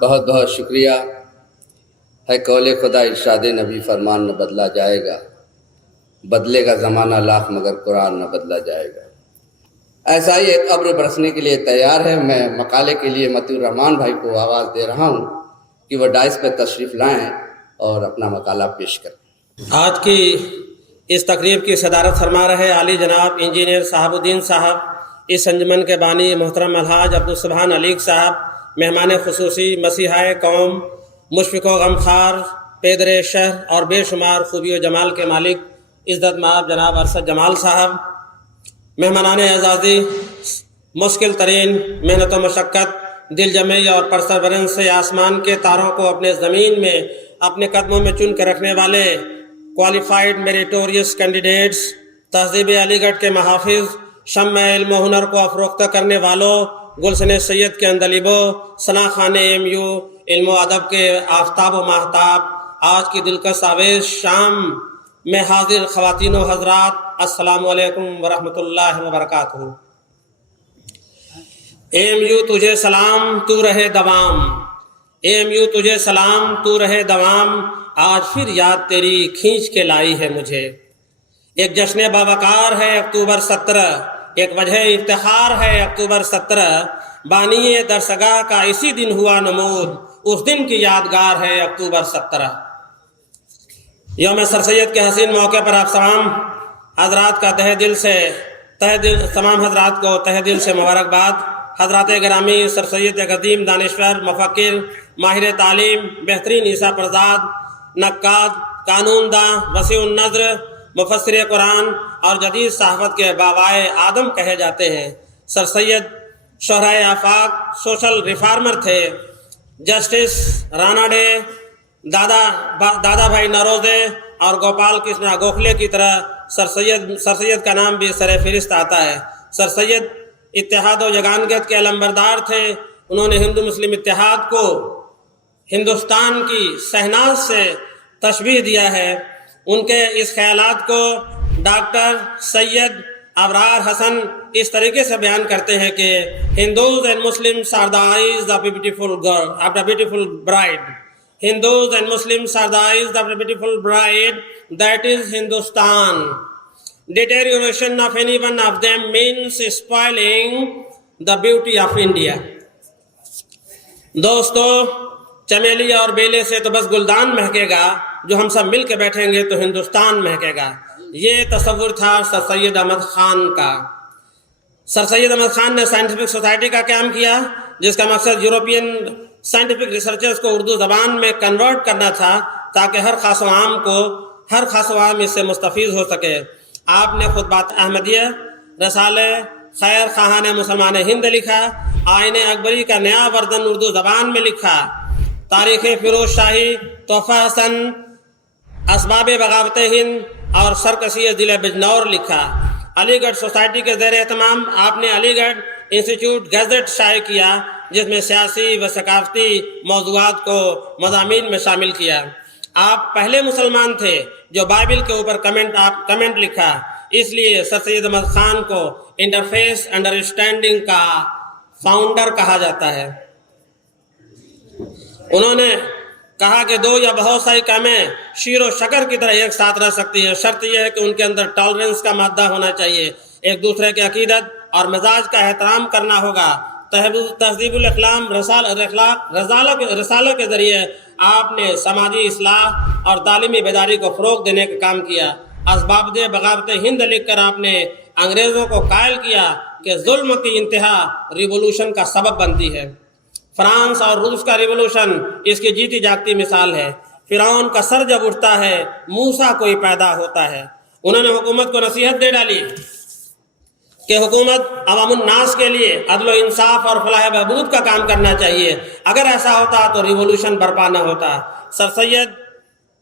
بہت بہت شکریہ ہے قول خدا ارشاد نبی فرمان نہ بدلا جائے گا، بدلے گا زمانہ لاکھ مگر قرآن نہ بدلا جائے گا۔ ایسا ہی ایک ابر برسنے کے لیے تیار ہے۔ میں مقالے کے لیے متی الرحمان بھائی کو آواز دے رہا ہوں کہ وہ ڈائس پہ تشریف لائیں اور اپنا مقالہ پیش کریں۔ آج کی اس تقریب کی صدارت فرما رہے عالی جناب انجینئر صاحب الدین صاحب، اس انجمن کے بانی محترم الحاج عبدالسبحان علیق صاحب، مہمان خصوصی مسیحائے قوم، مشفق و غمخوار، پیدر شہر اور بے شمار خوبی و جمال کے مالک عزت مآب جناب ارشد جمال صاحب، مہمانان اعزازی، مشکل ترین محنت و مشقت، دل جمعی اور پرسرورنس سے آسمان کے تاروں کو اپنے زمین میں اپنے قدموں میں چن کے رکھنے والے کوالیفائڈ میریٹوریس کینڈیڈیٹس، تہذیب علی گڑھ کے محافظ، شمع علم و ہنر کو افروختہ کرنے والوں، گلشن سید کے اندلیبوں، ثنا خان ایم یو، علم و ادب کے آفتاب و ماہتاب، آج کی دلکش آویز شام میں حاضر خواتین و حضرات، السلام علیکم ورحمۃ اللہ وبرکاتہ۔ ایم یو تجھے سلام تو رہے دوام، ایم یو تجھے سلام تو رہے دوام، آج پھر یاد تیری کھینچ کے لائی ہے مجھے۔ ایک جشن باوقار ہے اکتوبر 17، ایک وجہ افتخار ہے اکتوبر 17، بانی درسگاہ کا اسی دن ہوا نمود، اس دن کی یادگار ہے اکتوبر 17۔ یوم سر سید کے حسین موقع پر آپ تمام حضرات کا تمام حضرات کو تہ دل سے مبارکباد۔ حضرات گرامی، سر سید قدیم دانشور، مفکر، ماہر تعلیم، بہترین عیسیٰ پرزاد، نقاد، قانون داں، وسیع النظر، مفسر قرآن اور جدید صحافت کے بابائے آدم کہے جاتے ہیں۔ سر سید شہرائے آفاق، سوشل ریفارمر تھے۔ جسٹس رانا ڈے، دادا بھائی نروزے اور گوپال کرشنا گوکھلے کی طرح سر سید کا نام بھی سر فہرست آتا ہے۔ سر سید اتحاد و یگانگت کے علمبردار تھے۔ انہوں نے ہندو مسلم اتحاد کو ہندوستان کی شہناز سے تشبیہ دیا ہے۔ ان کے اس خیالات کو ڈاکٹر سید ابرار حسن اس طریقے سے بیان کرتے ہیں کہ Hindus and Muslims are the eyes of a beautiful girl, of a beautiful bride. Hindus and Muslims are the eyes of a beautiful bride, that is Hindustan. Deterioration of any one of them means spoiling the beauty of India. دوستو، چمیلی اور بیلے سے تو بس گلدان مہکے گا، جو ہم سب مل کے بیٹھیں گے تو ہندوستان مہکے گا۔ یہ تصور تھا سر سید احمد خان کا۔ سر سید احمد خان نے سائنٹیفک سوسائٹی کا قیام کیا، جس کا مقصد یورپین سائنٹیفک ریسرچرز کو اردو زبان میں کنورٹ کرنا تھا، تاکہ ہر خاص و عام اس سے مستفید ہو سکے۔ آپ نے خطبات احمدیہ، رسالے خیر خواہان مسلمان ہند لکھا، آئین اکبری کا نیا ورژن اردو زبان میں لکھا، تاریخ فیروز شاہی، تحفہ حسن، اسباب بغاوت ہند اور سرکشی ضلع بجنور لکھا۔ علی گڑھ سوسائٹی کے زیر اہتمام آپ نے علی گڑھ انسٹیٹیوٹ گیزٹ شائع کیا، جس میں سیاسی و ثقافتی موضوعات کو مضامین میں شامل کیا۔ آپ پہلے مسلمان تھے جو بائبل کے اوپر کمنٹ لکھا، اس لیے سر سید احمد خان کو انٹرفیس انڈرسٹینڈنگ کا فاؤنڈر کہا جاتا ہے۔ انہوں نے کہا کہ دو یا بہت ساری قومیں شیر و شکر کی طرح ایک ساتھ رہ سکتی ہیں، شرط یہ ہے کہ ان کے اندر ٹالرنس کا مادہ ہونا چاہیے، ایک دوسرے کی عقیدت اور مزاج کا احترام کرنا ہوگا۔ تہذیب الاخلاق رسالہ کے ذریعے آپ نے سماجی اصلاح اور تعلیمی بیداری کو فروغ دینے کا کام کیا۔ اسباب بغاوت ہند لکھ کر آپ نے انگریزوں کو قائل کیا کہ ظلم کی انتہا ریولوشن کا سبب بنتی ہے۔ فرانس اور روس کا ریولوشن اس کی جیتی جاگتی مثال ہے۔ فرعون کا سر جب اٹھتا ہے، موسیٰ کوئی پیدا ہوتا ہے۔ انہوں نے حکومت کو نصیحت دے ڈالی کہ حکومت عوام الناس کے لیے عدل و انصاف اور فلاح بہبود کا کام کرنا چاہیے۔ اگر ایسا ہوتا تو ریولوشن برپا نہ ہوتا۔ سر سید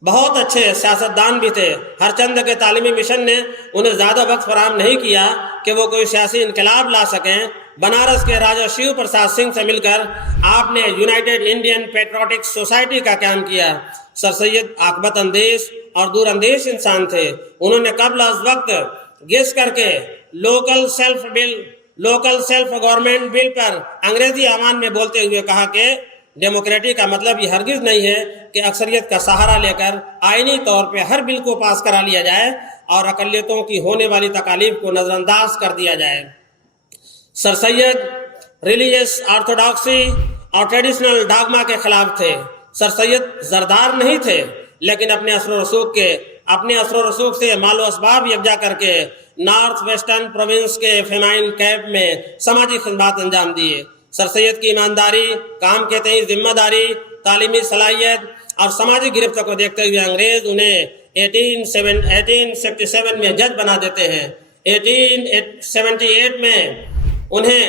بہت اچھے سیاستدان بھی تھے۔ ہر چند کے تعلیمی مشن نے انہیں زیادہ وقت فراہم نہیں کیا کہ وہ کوئی سیاسی انقلاب لا سکیں۔ بنارس کے راجا شیو پرساد سنگھ سے مل کر آپ نے یونائٹڈ انڈین پیٹریوٹک سوسائٹی کا قیام کیا۔ سر سید عاقبت اندیش اور دور اندیش انسان تھے۔ انہوں نے قبل از وقت گیس کر کے لوکل سیلف گورنمنٹ بل پر انگریزی عوام میں بولتے ہوئے کہا کہ डेमोक्रेटिक का मतलब ये हरगिज नहीं है कि अक्सरियत का सहारा लेकर आईनी तौर पे हर बिल को पास करा लिया जाए और अकलियतों की होने वाली तकालीफ को नज़रअंदाज कर दिया जाए। सर सैयद रिलीजियस ऑर्थोडॉक्सी और ट्रेडिशनल डॉगमा के खिलाफ थे। सर सैयद जरदार नहीं थे, लेकिन अपने असर रसूख से मालो असबाब यकजा करके नॉर्थ वेस्टर्न प्रोविंस के फेमाइन कैंप में समाजी खिदमत अंजाम दिए। सर सैयद की ईमानदारी, काम के तय जिम्मेदारी, तालीमी सलाहियत और समाजी गिरफ्त को देखते हुए अंग्रेज उन्हें 1867 में जज बना देते हैं। 1878 में उन्हें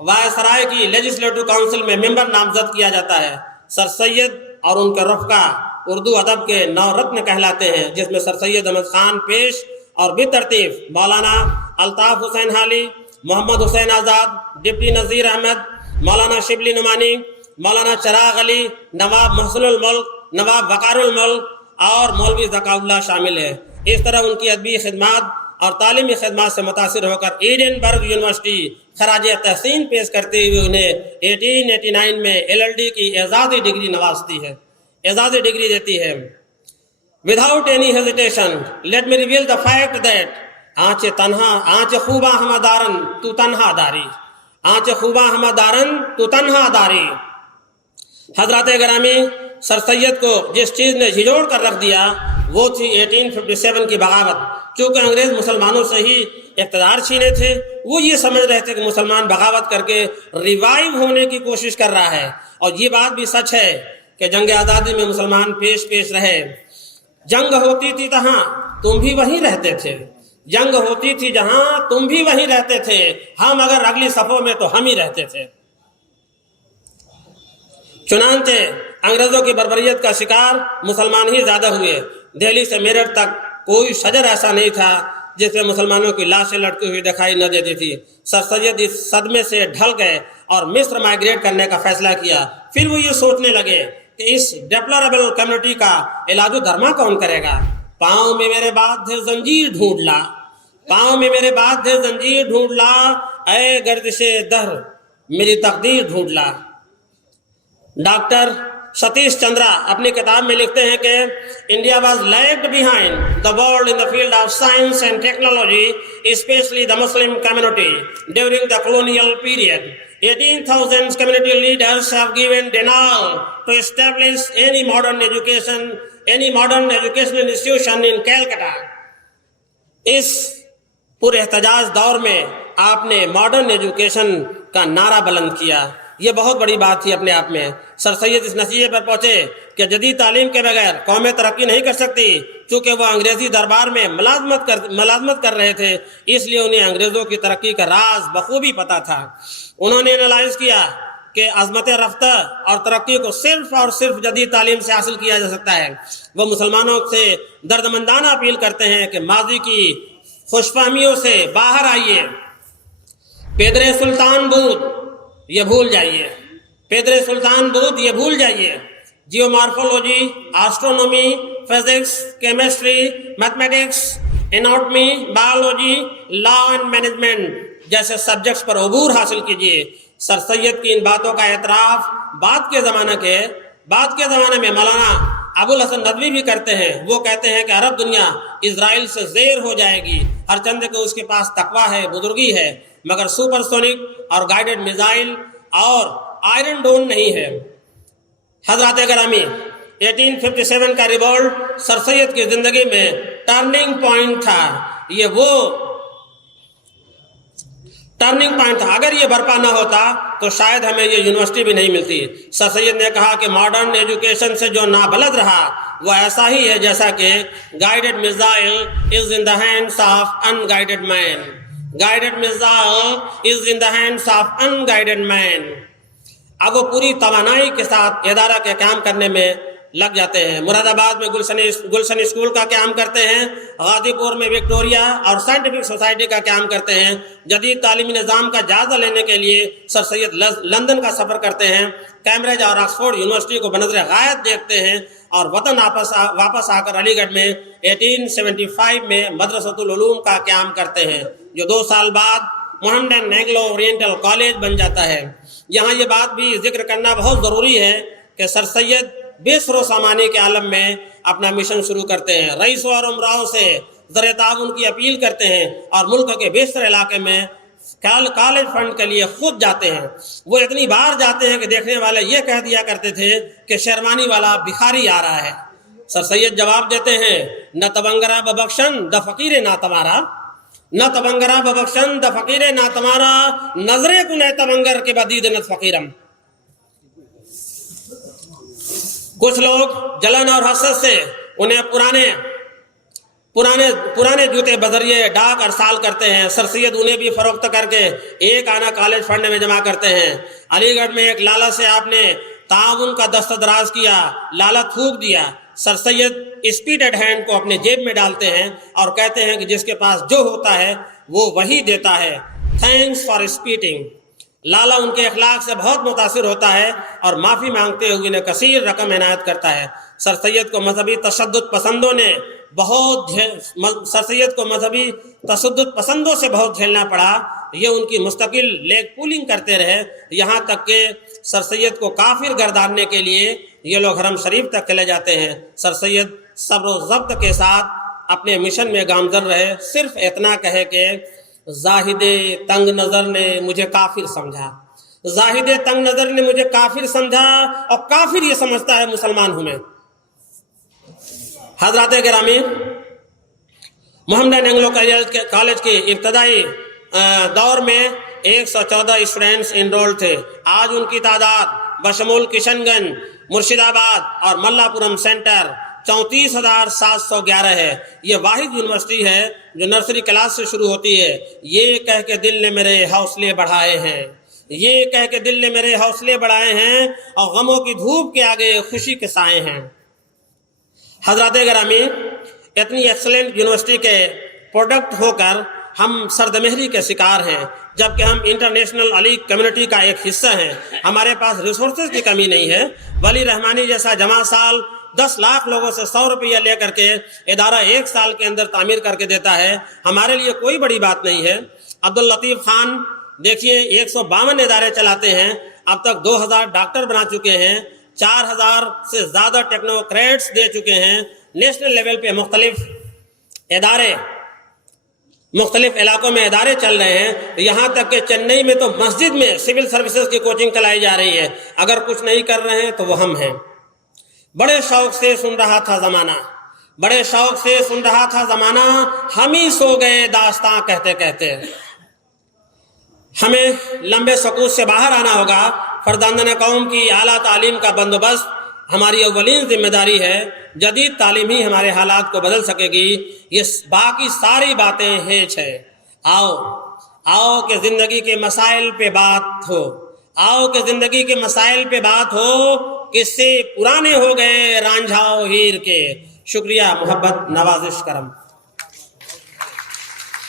वायसराय की लेजिस्लेटिव काउंसिल में मेंबर नामजद किया जाता है। सर सैयद और उनके रफ़्का उर्दू अदब के नौरत्न कहलाते हैं, जिसमें सर सैयद अहमद खान पेश और बेतरतीब मौलाना अल्ताफ हुसैन हाली, मोहम्मद हुसैन आज़ाद, डिप्टी नज़ीर अहमद, मौलाना शिबली नुमानी, मौलाना चिराग अली, नवाब महसनुल मुल्क, नवाब वक़ारुल मुल्क और मौलवी ज़काउल्लाह शामिल है। इस तरह उनकी अदबी खिदमत और तालीमी खिदमत से मुतासिर होकर एडिनबर्ग यूनिवर्सिटी खराज तहसीन पेश करते हुए उन्हें 1889 में LLD की एजाज़ी डिग्री नवाजती है, एजाज़ी डिग्री देती है। Without any hesitation, let me reveal the fact that आँच खूबा हमादारन तू तन्हा दारी, आँच खूबा हमादारन तू तन्हा दारी। हजरत ग्रामी सर सैयद को जिस चीज़ ने झिझोड़ कर रख दिया वो थी 1857 की बगावत। चूँकि अंग्रेज मुसलमानों से ही इक़्तिदार छीने थे, वो ये समझ रहे थे कि मुसलमान बगावत करके रिवाइव होने की कोशिश कर रहा है। और ये बात भी सच है कि जंग आज़ादी में मुसलमान पेश रहे। जंग होती थी तहाँ तुम भी वहीं रहते थे, जंग होती थी जहाँ तुम भी वहीं रहते थे, हम अगर अगली सफ़ों में तो हम ही रहते थे। चुनांचे अंग्रेजों की बर्बरियत का शिकार मुसलमान ही ज़्यादा हुए। दिल्ली से मेरठ तक कोई शजर ऐसा नहीं था जिसमें मुसलमानों की लाशें लटकी हुई दिखाई न देती थी। सर सैयद इस सदमे से ढल गए और मिस्र माइग्रेट करने का फैसला किया। फिर वो ये सोचने लगे कि इस डेप्लोरेबल कम्युनिटी का इलाजो धर्मा कौन करेगा। पाँव में मेरे बांधे जंजीर ढूंढ ला, पाँव में मेरे बांधे जंजीर ढूंढ ला, ऐ गर्दिशे दहर मेरी तकदीर ढूंढ ला। डॉक्टर सतीश चंद्रा अपनी किताब में लिखते हैं कि India was lagged behind the world in the field of science and technology, specially the Muslim community during the colonial period. 18,000 community leaders have given denial to establish any modern educational institution in Calcutta. इस पूरे एहतजाज दौर में आपने modern education का नारा बुलंद किया। ये बहुत बड़ी बात थी अपने आप में। सर सैयद इस नतीजे पर पहुंचे कि जदीद तालीम के बगैर कौमें तरक्की नहीं कर सकती। चूँकि वह अंग्रेजी दरबार में मुलाजमत कर रहे थे, इसलिए उन्हें अंग्रेज़ों की तरक्की का राज बखूबी पता था। उन्होंने एनालाइज किया कि अज़मत रफ्ता और तरक्की को सिर्फ और सिर्फ जदीद तालीम से हासिल किया जा सकता है। वह मुसलमानों से दर्दमंदाना अपील करते हैं कि माजी की खुशफहमियों से बाहर आइए, पेदरे सुल्तान बूद ये भूल जाइए, पेदरे सुल्तान बूद ये भूल जाइए। Geomorphology, astronomy, physics, chemistry, mathematics, anatomy, biology, law and management जैसे सब्जेक्ट्स पर अबूर हासिल कीजिए। सर सैयद की इन बातों का एतराफ़ बाद के ज़माने में मौलाना अबुल हसन नदवी भी करते हैं। वो कहते हैं कि अरब दुनिया इजराइल से ज़ेर हो जाएगी, हर चंद को उसके पास तकवा है, बुजुर्गी है, मगर सुपरसोनिक और गाइडेड मिसाइल और आयरन डोम नहीं है। हजरत ग्रामी 1857 का रिवॉल्ट सर सैयद की ज़िंदगी में टर्निंग पॉइंट था। ये वो टर्निंग पॉइंट था। अगर ये बर्पा ना होता तो शायद हमें ये यूनिवर्सिटी भी नहीं मिलती। सर सैयद ने कहा कि मॉडर्न एजुकेशन से जो नाबलद रहा वो ऐसा ही है जैसा कि guided missile is in the hands of unguided man, guided missile is in the hands of unguided man. अब वो पूरी तवानाई के साथ इदारा के काम करने में लग जाते हैं। मुरादाबाद में गुलशन स्कूल का काम करते हैं, गाजीपुर में विक्टोरिया और साइंटिफिक सोसाइटी का काम करते हैं। जदीद तालीमी निज़ाम का जायज़ा लेने के लिए सर सैयद लंदन का सफ़र करते हैं, कैम्ब्रिज और ऑक्सफोर्ड यूनिवर्सिटी को बनज़र गायत देखते हैं और वतन वापस आकर अलीगढ़ में 1875 में मदरसतुल उलूम का क़याम करते हैं, जो 2 साल बाद मोहम्मडन एंग्लो ओरिएंटल कॉलेज बन जाता है। यहाँ ये बात भी जिक्र करना बहुत ज़रूरी है कि सर सैयद बेसरो सामानी के आलम में अपना मिशन शुरू करते हैं, रईसों और उमराओं से ज़र ताउन की अपील करते हैं और मुल्क के बेशतर इलाके में कॉलेज फंड के लिए खुद जाते हैं। वो इतनी बार जाते हैं कि देखने वाले ये कह दिया करते थे कि शेरवानी वाला भिखारी आ रहा है। सर सैयद जवाब देते हैं, न तबंगरा बबख्शन द फकीर ना तमारा, न तबंगरा बबख्शन द फकीर ना तमारा, नजरे कुने तबंगर के बदीद न फकीरम। कुछ लोग जलन और हसरत से उन्हें पुराने जूते बजरिए डाक अरसाल करते हैं। सर सैयद उन्हें भी फरोख्त करके एक आना कॉलेज फंड में जमा करते हैं। अलीगढ़ में एक लाला से आपने ताउन का दस्तदराज किया, लाला थूक दिया। सर सैयद स्पीडेड हैंड को अपने जेब में डालते हैं और कहते हैं कि जिसके पास जो होता है वो वही देता है, थैंक्स फॉर स्पीटिंग। लाला उनके अखलाक से बहुत मुतासिर होता है और माफ़ी मांगते हुए उन्हें कसीर रकम इनायत करता है। सर सैयद को मजहबी तशद्दुद पसंदों से बहुत झेलना पड़ा। ये उनकी मुस्तकिल लेग पुलिंग करते रहे, यहाँ तक कि सर सैयद को काफिर गर्दानने के लिए ये लोग हरम शरीफ तक चले जाते हैं। सर सैयद सब्र व ज़ब्त के साथ अपने मिशन में गामजन रहे। सिर्फ इतना कहे कि जाहिदे तंग नज़र ने मुझे काफिर समझा, जाहिदे तंग नज़र ने मुझे काफिर समझा और काफिर ये समझता है मुसलमान हूँ मैं। हज़रात गिरामी, मोहम्मदन एंग्लो कॉलेज के इब्तदाई दौर में 114 स्टूडेंट्स इनरोल थे। आज उनकी तादाद बशमूल किशनगंज, मुर्शिदाबाद और मल्लापुरम सेंटर 34,711 है। ये वाहिद यूनिवर्सिटी है जो नर्सरी क्लास से शुरू होती है। ये कह के दिल ने मेरे हौसले बढ़ाए हैं, ये कह के दिल ने मेरे हौसले बढ़ाए हैं और गमों की धूप के आगे खुशी के साए हैं। हज़रात गिरामी, इतनी एक्सलेंट यूनिवर्सिटी के प्रोडक्ट होकर हम सरदमहरी के शिकार हैं, जबकि हम इंटरनेशनल अली कम्युनिटी का एक हिस्सा हैं। हमारे पास रिसोर्सेज की कमी नहीं है। वली रहमानी जैसा जमा साल 10 लाख लोगों से 100 रुपया लेकर के इदारा 1 साल के अंदर तामीर करके देता है, हमारे लिए कोई बड़ी बात नहीं है। अब्दुल लतीफ़ खान देखिए 152 इदारे चलाते हैं, अब तक 2000 डॉक्टर बना चुके हैं, 4000 से ज़्यादा टेक्नोक्रेट्स दे चुके हैं। नेशनल लेवल पे मुख्तलिफ इलाकों में इदारे चल रहे हैं। यहाँ तक कि चेन्नई में तो मस्जिद में सिविल सर्विसेज की कोचिंग चलाई जा रही है। अगर कुछ नहीं कर रहे हैं तो वो हम हैं। बड़े शौक से सुन रहा था ज़माना, बड़े शौक से सुन रहा था ज़माना, हम ही सो गए दास्तां कहते कहते। हमें लंबे सकूत से बाहर आना होगा। फर्दांदान कौम की आला तालीम का बंदोबस्त हमारी अव्वलीन जिम्मेदारी है। जदीद तालीम ही हमारे हालात को बदल सकेगी। ये बाकी सारी बातें हेच है। आओ कि ज़िंदगी के मसाइल पे बात हो, आओ कि ज़िंदगी के मसाइल पे बात हो, किससे पुराने हो गए रांझाओ हीर के। शुक्रिया, मोहब्बत, नवाजिश, करम।